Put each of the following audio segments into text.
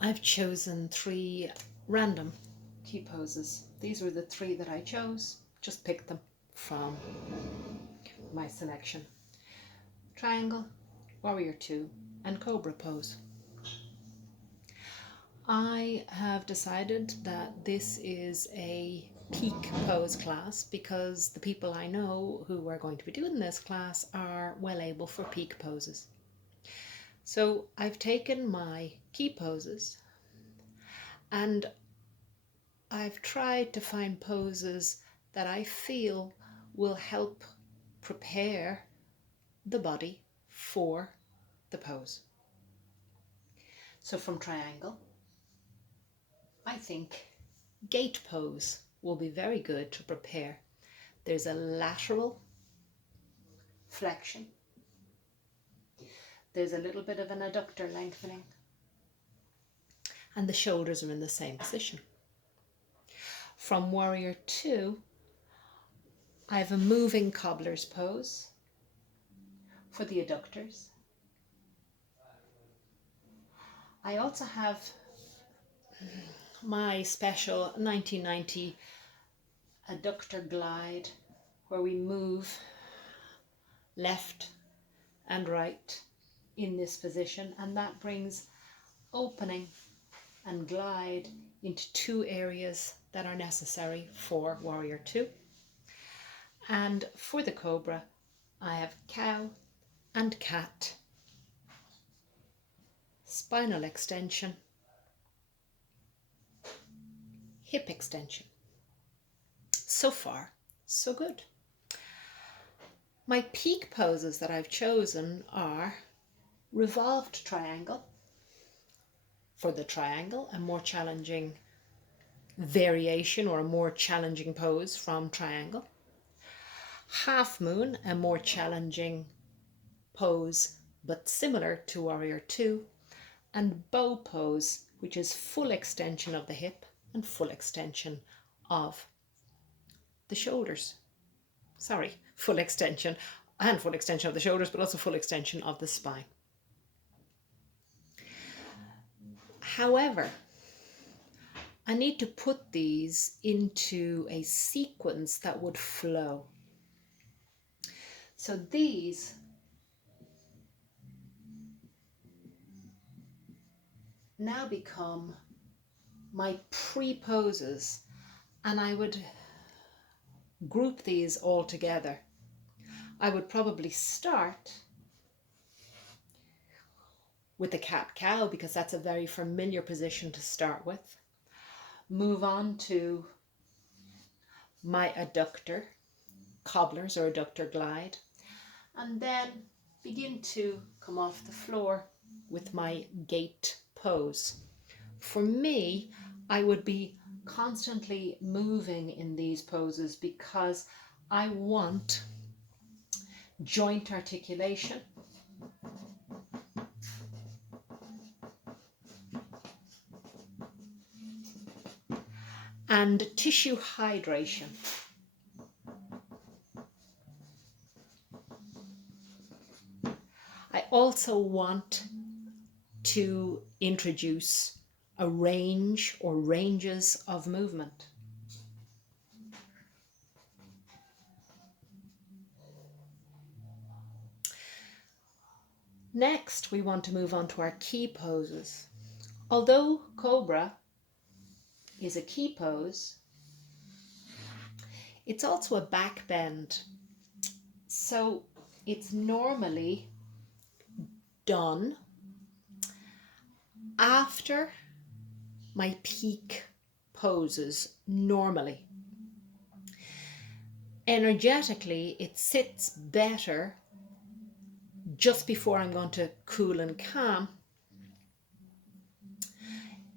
I've chosen 3 random key poses. These were the 3 that I chose. Just picked them from my selection. Triangle, Warrior 2, and Cobra pose. I have decided that this is a peak pose class because the people I know who are going to be doing this class are well able for peak poses. So I've taken my key poses and I've tried to find poses that I feel will help prepare the body for the pose. So from triangle, I think gate pose will be very good to prepare. There's a lateral flexion. There's a little bit of an adductor lengthening. And the shoulders are in the same position. From Warrior 2, I have a moving cobbler's pose for the adductors. I also have my special 1990 adductor glide where we move left and right in this position, and that brings opening and glide into 2 areas that are necessary for Warrior 2. And for the Cobra, I have cow and cat, spinal extension, hip extension. So far, so good. My peak poses that I've chosen are revolved triangle. For the triangle, a more challenging variation or a more challenging pose from triangle. Half moon, a more challenging pose but similar to Warrior 2. And bow pose, which is full extension of the hip and full extension of the shoulders. Full extension of the shoulders, but also full extension of the spine. However, I need to put these into a sequence that would flow. So these now become my pre-poses, and I would group these all together. I would probably start with the cat-cow because that's a very familiar position to start with. Move on to my adductor cobblers or adductor glide, and then begin to come off the floor with my gate pose. For me, I would be constantly moving in these poses because I want joint articulation and tissue hydration. I also want to introduce a range or ranges of movement. Next, we want to move on to our key poses. Although Cobra is a key pose, it's also a back bend. So it's normally done after my peak poses normally. Energetically, it sits better just before I'm going to cool and calm.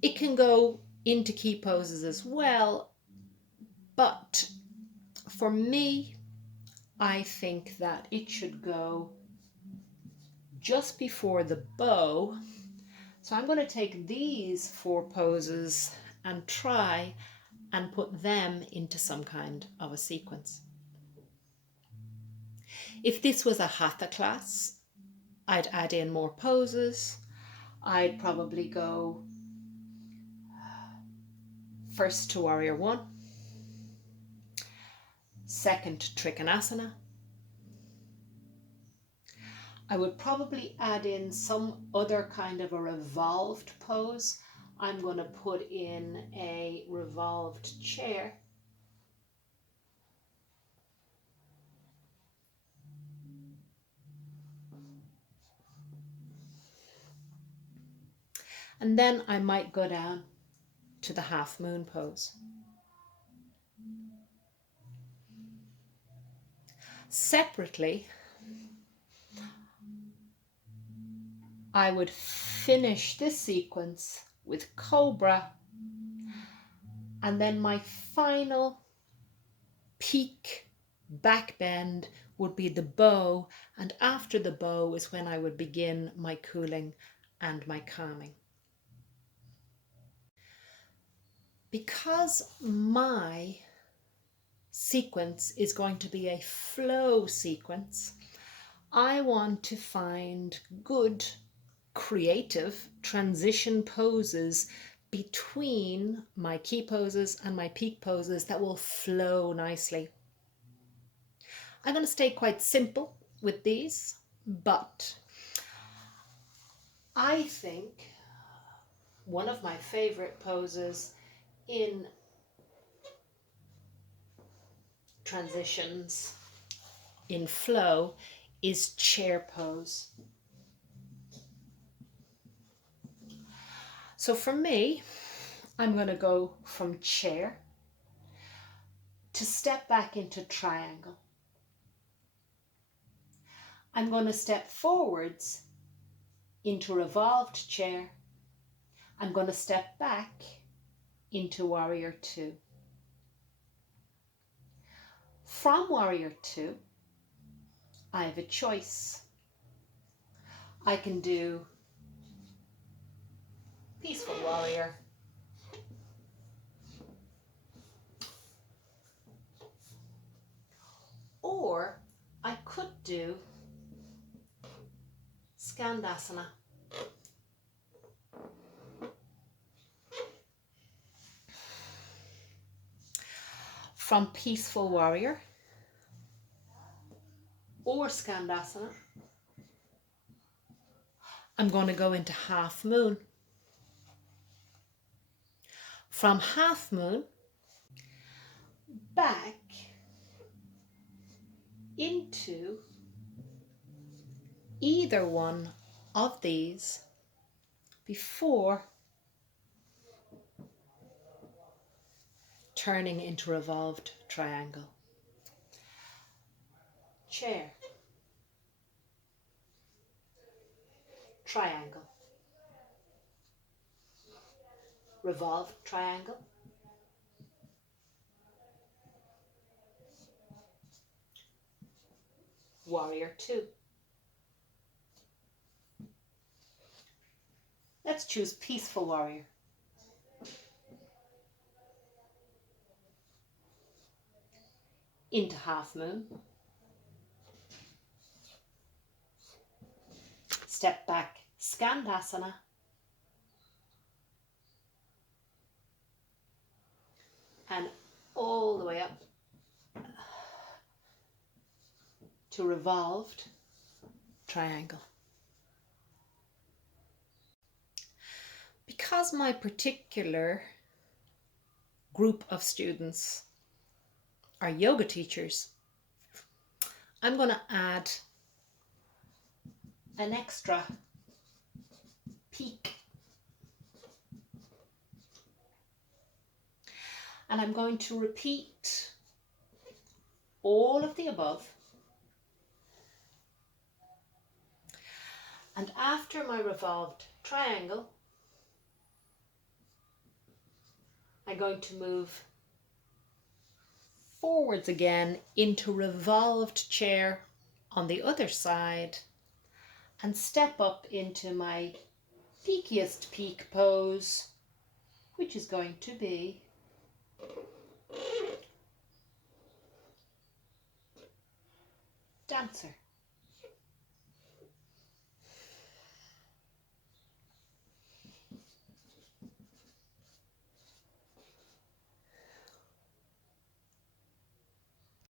It can go into key poses as well, but for me, I think that it should go just before the bow. So I'm going to take these 4 poses and try and put them into some kind of a sequence. If this was a hatha class, I'd add in more poses. I'd probably go First to warrior one, second to Trikonasana. I would probably add in some other kind of a revolved pose. I'm going to put in a revolved chair. And then I might go down to the half moon pose. Separately, I would finish this sequence with cobra, and then my final peak back bend would be the bow, and after the bow is when I would begin my cooling and my calming. Because my sequence is going to be a flow sequence, I want to find good creative transition poses between my key poses and my peak poses that will flow nicely. I'm going to stay quite simple with these, but I think one of my favorite poses in transitions in flow is chair pose. So for me, I'm going to go from chair to step back into triangle. I'm going to step forwards into revolved chair. I'm going to step back into warrior two. From warrior two, I have a choice. I can do peaceful warrior, or I could do Skandasana. From peaceful warrior or Skandasana, I'm going to go into half moon. From half moon, back into either one of these before turning into revolved triangle. Chair, triangle, revolved triangle, warrior two. Let's choose peaceful warrior. Into half moon. Step back, Skandasana. And all the way up to revolved triangle. Because my particular group of students are yoga teachers, I'm going to add an extra peak. And I'm going to repeat all of the above. And after my revolved triangle, I'm going to move forwards again into revolved chair on the other side and step up into my peakiest peak pose, which is going to be dancer.